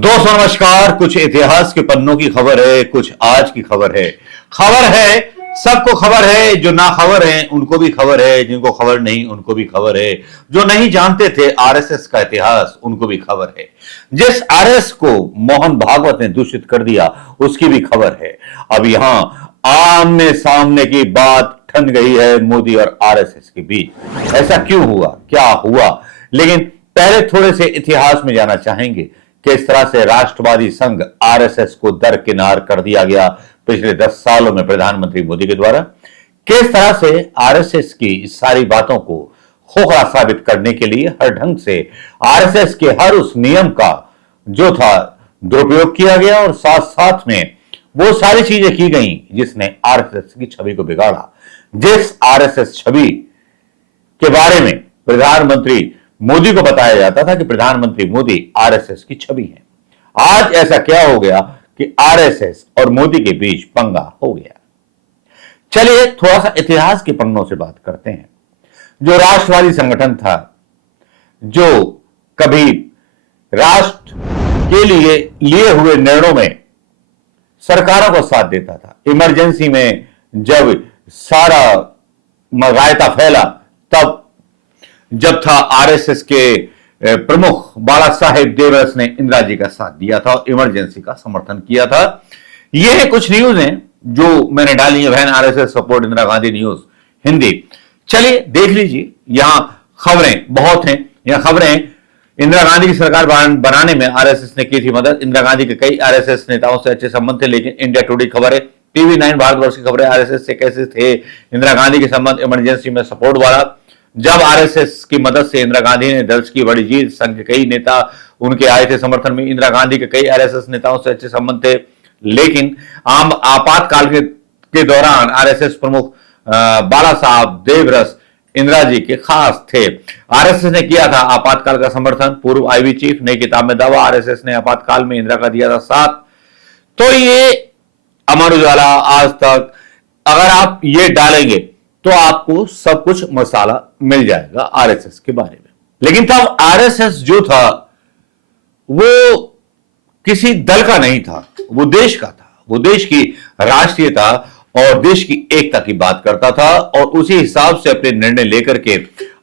दोस्तों नमस्कार। कुछ इतिहास के पन्नों की खबर है, कुछ आज की खबर है। खबर है, सबको खबर है, जो ना खबर है उनको भी खबर है, जिनको खबर नहीं उनको भी खबर है, जो नहीं जानते थे आरएसएस का इतिहास उनको भी खबर है, जिस आरएस को मोहन भागवत ने दूषित कर दिया उसकी भी खबर है। अब यहां आमने सामने की बात ठन गई है मोदी और आरएसएस के बीच। ऐसा क्यों हुआ, क्या हुआ? लेकिन पहले थोड़े से इतिहास में जाना चाहेंगे। किस तरह से राष्ट्रवादी संघ आरएसएस को दरकिनार कर दिया गया पिछले 10 सालों में प्रधानमंत्री मोदी के द्वारा। किस तरह से आरएसएस की सारी बातों को खोखला साबित करने के लिए हर ढंग से आरएसएस के हर उस नियम का जो था दुरुपयोग किया गया और साथ साथ में वो सारी चीजें की गई जिसने आरएसएस की छवि को बिगाड़ा। जिस आरएसएस छवि के बारे में प्रधानमंत्री मोदी को बताया जाता था कि प्रधानमंत्री मोदी आरएसएस की छवि है, आज ऐसा क्या हो गया कि आरएसएस और मोदी के बीच पंगा हो गया। चलिए थोड़ा सा इतिहास के पन्नों से बात करते हैं। जो राष्ट्रवादी संगठन था, जो कभी राष्ट्र के लिए हुए निर्णयों में सरकारों को साथ देता था, इमरजेंसी में जब सारा रायता फैला तब जब था आरएसएस के प्रमुख बाला साहेब देवरस ने इंदिरा जी का साथ दिया था और इमरजेंसी का समर्थन किया था। ये कुछ न्यूज हैं जो मैंने डाली है, बहन RSS support Indira Gandhi news Hindi. चलिए देख लीजिए, यहां खबरें बहुत हैं। यहां खबरें इंदिरा गांधी की सरकार बनाने में आरएसएस ने की थी मदद। इंदिरा गांधी के कई आरएसएस नेताओं से अच्छे संबंध थे, लेकिन इंडिया टुडे खबर है, टीवी 9 भारतवर्ष की खबर है, आरएसएस से कैसे थे इंदिरा गांधी के संबंध, इमरजेंसी में सपोर्ट वाला। जब आरएसएस की मदद से इंदिरा गांधी ने दर्ज की बड़ी जीत, संघ के कई नेता उनके आए थे समर्थन में। इंदिरा गांधी के कई आरएसएस नेताओं से अच्छे संबंध थे, लेकिन आम आपातकाल के दौरान आरएसएस प्रमुख बाला साहब देवरस इंदिरा जी के खास थे। आरएसएस ने किया था आपातकाल का समर्थन। पूर्व आईबी चीफ, नई किताब में दावा, आरएसएस ने आपातकाल में इंदिरा का दिया था साथ। तो ये अमर उजाला, आज तक, अगर आप ये डालेंगे तो आपको सब कुछ मसाला मिल जाएगा आरएसएस के बारे में। लेकिन तब आरएसएस जो था वो किसी दल का नहीं था, वो देश का था। वो देश की राष्ट्रीयता और देश की एकता की बात करता था और उसी हिसाब से अपने निर्णय लेकर के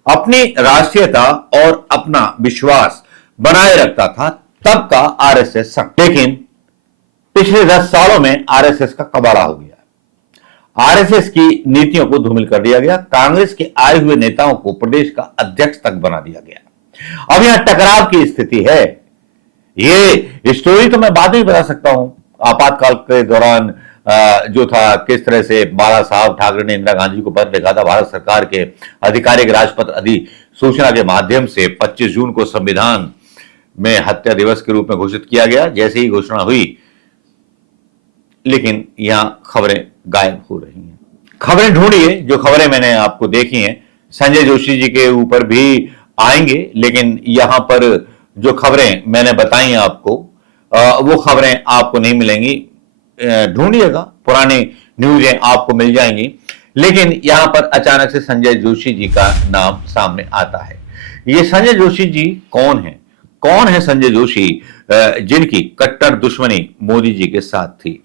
अपनी राष्ट्रीयता और अपना विश्वास बनाए रखता था। तब का आरएसएस संघ। लेकिन पिछले 10 सालों में आरएसएस का कबाड़ा हो गया। आरएसएस की नीतियों को धूमिल कर दिया गया। कांग्रेस के आए हुए नेताओं को प्रदेश का अध्यक्ष तक बना दिया गया। अब यहां टकराव की स्थिति है। ये स्टोरी तो मैं बाद में बता सकता हूं। आपातकाल के दौरान जो था, किस तरह से बाला साहब ठाकरे ने इंदिरा गांधी को पत्र लिखा था। भारत सरकार के आधिकारिक राजपत्र अधिसूचना के माध्यम से 25 जून को संविधान में हत्या दिवस के रूप में घोषित किया गया। जैसे ही घोषणा हुई, लेकिन यहां खबरें गायब हो रही हैं। खबरें ढूंढिए, जो खबरें मैंने आपको देखी हैं। संजय जोशी जी के ऊपर भी आएंगे, लेकिन यहां पर जो खबरें मैंने बताई हैं आपको, वो खबरें आपको नहीं मिलेंगी। ढूंढिएगा, पुरानी न्यूज़ें आपको मिल जाएंगी। लेकिन यहां पर अचानक से संजय जोशी जी का नाम सामने आता है। ये संजय जोशी जी कौन है? कौन है संजय जोशी, जिनकी कट्टर दुश्मनी मोदी जी के साथ थी,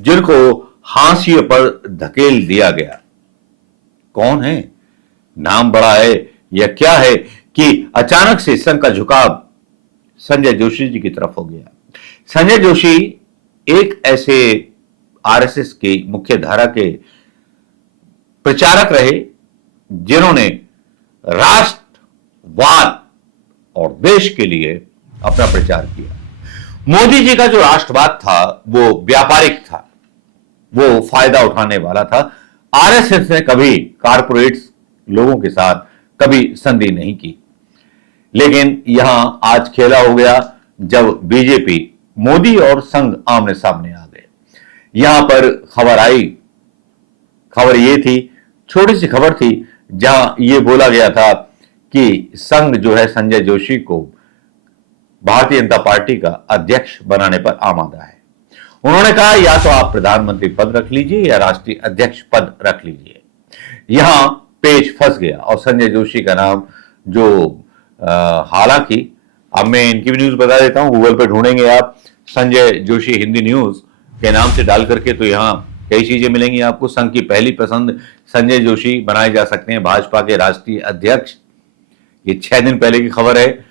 जिनको हाशिए पर धकेल दिया गया? कौन है? नाम बड़ा है या क्या है कि अचानक से संघ का झुकाव संजय जोशी जी की तरफ हो गया? संजय जोशी एक ऐसे आरएसएस की मुख्य धारा के प्रचारक रहे जिन्होंने राष्ट्रवाद और देश के लिए अपना प्रचार किया। मोदी जी का जो राष्ट्रवाद था वो व्यापारिक था, वो फायदा उठाने वाला था। आरएसएस ने कभी कारपोरेट लोगों के साथ कभी संधि नहीं की। लेकिन यहां आज खेला हो गया जब बीजेपी, मोदी और संघ आमने सामने आ गए। यहां पर खबर आई, खबर ये थी, छोटी सी खबर थी, जहां ये बोला गया था कि संघ जो है संजय जोशी को भारतीय जनता पार्टी का अध्यक्ष बनाने पर आमादा है। उन्होंने कहा या तो आप प्रधानमंत्री पद रख लीजिए या राष्ट्रीय अध्यक्ष पद रख लीजिए। यहां पेच फंस गया और संजय जोशी का नाम, जो हालांकि अब मैं इनकी भी न्यूज बता देता हूं, गूगल पे ढूंढेंगे आप संजय जोशी हिंदी न्यूज के नाम से डाल करके, तो यहाँ कई चीजें मिलेंगी आपको। संघ की पहली पसंद संजय जोशी बनाए जा सकते हैं भाजपा के राष्ट्रीय अध्यक्ष। ये 6 दिन पहले की खबर है,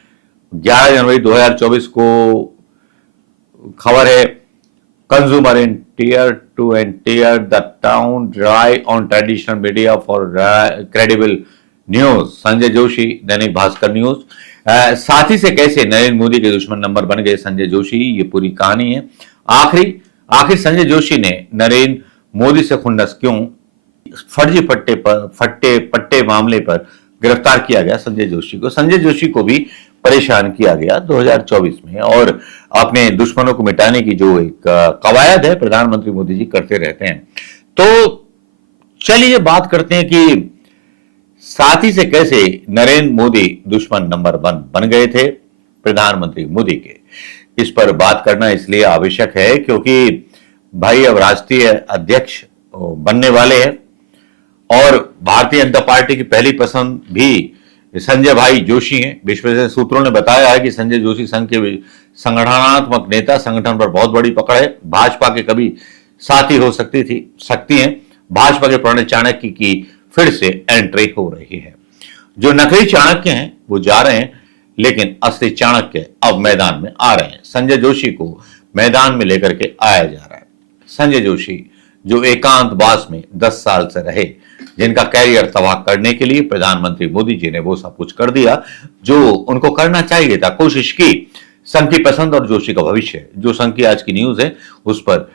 11 जनवरी 2024 को खबर है। Consumer in tier two and tier the town dry on traditional media for credible news, Sanjay Joshi, Dainik Bhaskar news. साथी से कैसे नरेंद्र मोदी के दुश्मन नंबर बन गए संजय जोशी, ये पूरी कहानी है। आखिर संजय जोशी ने नरेंद्र मोदी से खुन्नस क्यों? फर्जी पट्टे मामले पर गिरफ्तार किया गया संजय जोशी को। संजय जोशी को भी परेशान किया गया 2024 में, और अपने दुश्मनों को मिटाने की जो एक कवायद है प्रधानमंत्री मोदी जी करते रहते हैं। तो चलिए बात करते हैं कि साथी से कैसे नरेंद्र मोदी दुश्मन नंबर 1 बन गए थे प्रधानमंत्री मोदी के। इस पर बात करना इसलिए आवश्यक है क्योंकि भाई अब राष्ट्रीय अध्यक्ष बनने वाले हैं, और भारतीय जनता पार्टी की पहली पसंद भी संजय भाई जोशी हैं। विश्वसनीय सूत्रों ने बताया है कि संजय जोशी संघ के संगठनात्मक नेता, संगठन पर बहुत बड़ी पकड़ है, भाजपा के कभी साथी हो सकती हैं। भाजपा के पुराने चाणक्य की फिर से एंट्री हो रही है। जो नकली चाणक्य हैं वो जा रहे हैं, लेकिन असली चाणक्य अब मैदान में आ रहे हैं। संजय जोशी को मैदान में लेकर के आया जा रहा है। संजय जोशी जो एकांतवास में 10 साल से रहे, जिनका कैरियर तबाह करने के लिए प्रधानमंत्री मोदी जी ने वो सब कुछ कर दिया जो उनको करना चाहिए था, कोशिश की। संघ की पसंद और जोशी का भविष्य, जो संघ की आज की न्यूज है उस पर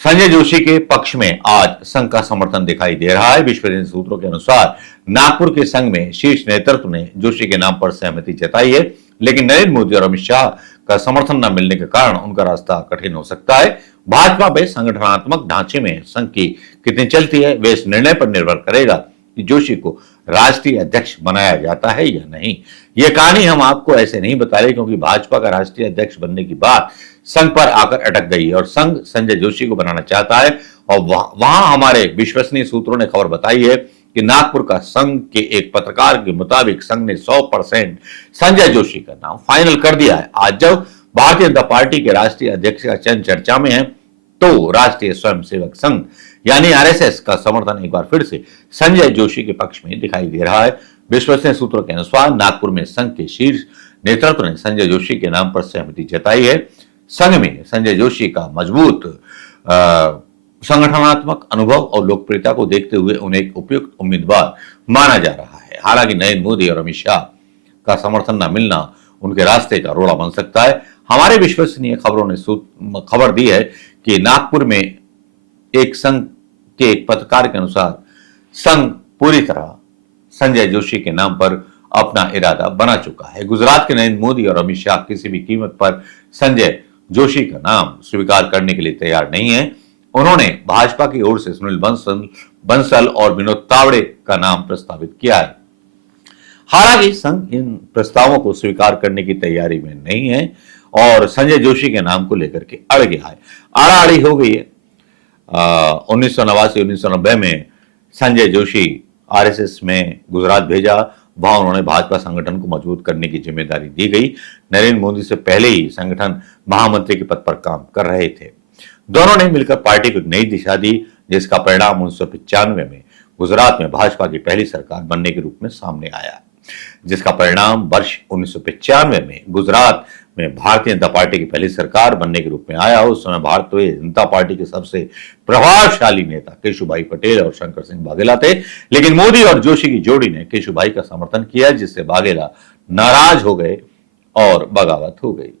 संजय जोशी के पक्ष में आज संघ का समर्थन दिखाई दे रहा है। विश्वसनीय सूत्रों के अनुसार नागपुर के संघ में शीर्ष नेतृत्व ने जोशी के नाम पर सहमति जताई है, लेकिन नरेंद्र मोदी और अमित शाह का समर्थन न मिलने के कारण उनका रास्ता कठिन हो सकता है। भाजपा में संगठनात्मक ढांचे में संघ की कितनी चलती है वे इस निर्णय पर निर्भर करेगा कि जोशी को राष्ट्रीय अध्यक्ष बनाया जाता है या नहीं। यह कहानी हम आपको ऐसे नहीं बता रहे क्योंकि भाजपा का राष्ट्रीय अध्यक्ष बनने की बात संघ पर आकर अटक गई है और संघ संजय जोशी को बनाना चाहता है। और वहां हमारे विश्वसनीय सूत्रों ने खबर बताई है कि नागपुर का संघ के एक पत्रकार के मुताबिक संघ ने 100% संजय जोशी का नाम फाइनल कर दिया है। आज जब भारतीय जनता पार्टी के राष्ट्रीय अध्यक्ष का चयन चर्चा में है, तो राष्ट्रीय स्वयंसेवक संघ यानी आरएसएस का समर्थन एक बार फिर से संजय जोशी के पक्ष में दिखाई दे रहा है। विश्वसनीय सूत्रों के अनुसार नागपुर में संघ के शीर्ष नेतृत्व ने संजय जोशी के नाम पर सहमति जताई है। संघ में संजय जोशी का मजबूत संगठनात्मक अनुभव और लोकप्रियता को देखते हुए उन्हें एक उपयुक्त उम्मीदवार माना जा रहा है। हालांकि नरेंद्र मोदी और अमित शाह का समर्थन न मिलना उनके रास्ते का रोड़ा बन सकता है। हमारे विश्वसनीय खबरों ने खबर दी है कि नागपुर में एक संघ के एक पत्रकार के अनुसार संघ पूरी तरह संजय जोशी के नाम पर अपना इरादा बना चुका है। गुजरात के नरेंद्र मोदी और अमित शाह किसी भी कीमत पर संजय जोशी का नाम स्वीकार करने के लिए तैयार नहीं है। उन्होंने भाजपा की ओर से सुनील बंसल और विनोद तावड़े का नाम प्रस्तावित किया है। हालांकि संघ इन प्रस्तावों को स्वीकार करने की तैयारी में नहीं है और संजय जोशी के नाम को लेकर के अड़ गया है, आड़ाआड़ी हो गई है। 1989-1990 में संजय जोशी आरएसएस में गुजरात भेजा, वहां उन्होंने भाजपा संगठन को मजबूत करने की जिम्मेदारी दी गई। नरेंद्र मोदी से पहले ही संगठन महामंत्री के पद पर काम कर रहे थे। दोनों ने मिलकर पार्टी को एक नई दिशा दी, जिसका परिणाम 1995 में गुजरात में भाजपा की पहली सरकार बनने के रूप में सामने आया, जिसका परिणाम वर्ष 1995 में गुजरात में भारतीय जनता पार्टी की पहली सरकार बनने के रूप में आया। उस समय भारतीय जनता पार्टी के सबसे प्रभावशाली नेता केशुभाई पटेल और शंकर सिंह वाघेला थे, लेकिन मोदी और जोशी की जोड़ी ने केशुभाई का समर्थन किया, जिससे वाघेला नाराज हो गए और बगावत हो गई।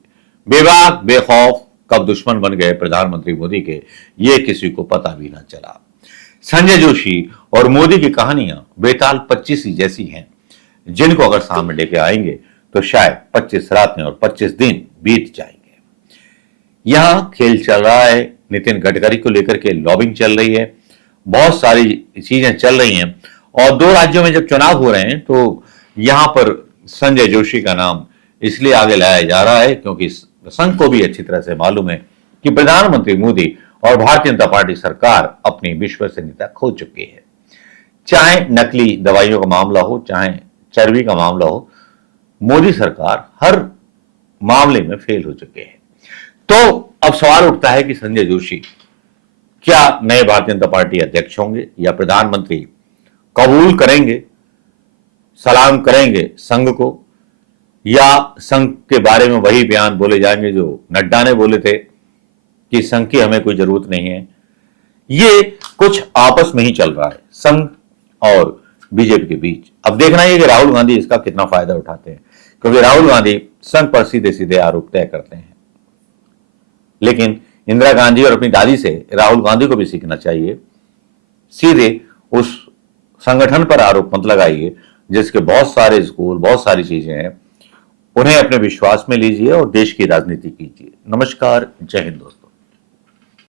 बेबाक बेखौफ कब दुश्मन बन गए प्रधानमंत्री मोदी के, ये किसी को पता भी ना चला। संजय जोशी और मोदी की कहानियां बेताल 25 ही जैसी हैं, जिनको अगर सामने लेके आएंगे तो शायद 25 रातें और 25 दिन बीत जाएंगे। यहां खेल चल रहा है, नितिन गडकरी को लेकर के लॉबिंग चल रही है, बहुत सारी चीजें चल रही हैं और 2 राज्यों में जब चुनाव हो रहे हैं तो यहां पर संजय जोशी का नाम इसलिए आगे लाया जा रहा है क्योंकि संघ को भी अच्छी तरह से मालूम है कि प्रधानमंत्री मोदी और भारतीय जनता पार्टी सरकार अपनी विश्वसनीयता खो चुकी है। चाहे नकली दवाइयों का मामला हो, चाहे चर्बी का मामला हो, मोदी सरकार हर मामले में फेल हो चुके हैं। तो अब सवाल उठता है कि संजय जोशी क्या नए भारतीय जनता पार्टी अध्यक्ष होंगे या प्रधानमंत्री कबूल करेंगे, सलाम करेंगे संघ को, या संघ के बारे में वही बयान बोले जाएंगे जो नड्डा ने बोले थे कि संघ की हमें कोई जरूरत नहीं है। ये कुछ आपस में ही चल रहा है संघ और बीजेपी के बीच। अब देखना है कि राहुल गांधी इसका कितना फायदा उठाते हैं, क्योंकि राहुल गांधी संघ पर सीधे सीधे आरोप तय करते हैं। लेकिन इंदिरा गांधी और अपनी दादी से राहुल गांधी को भी सीखना चाहिए। सीधे उस संगठन पर आरोप मत लगाइए जिसके बहुत सारे स्कूल, बहुत सारी चीजें हैं, उन्हें अपने विश्वास में लीजिए और देश की राजनीति कीजिए। नमस्कार, जय हिंद दोस्तों।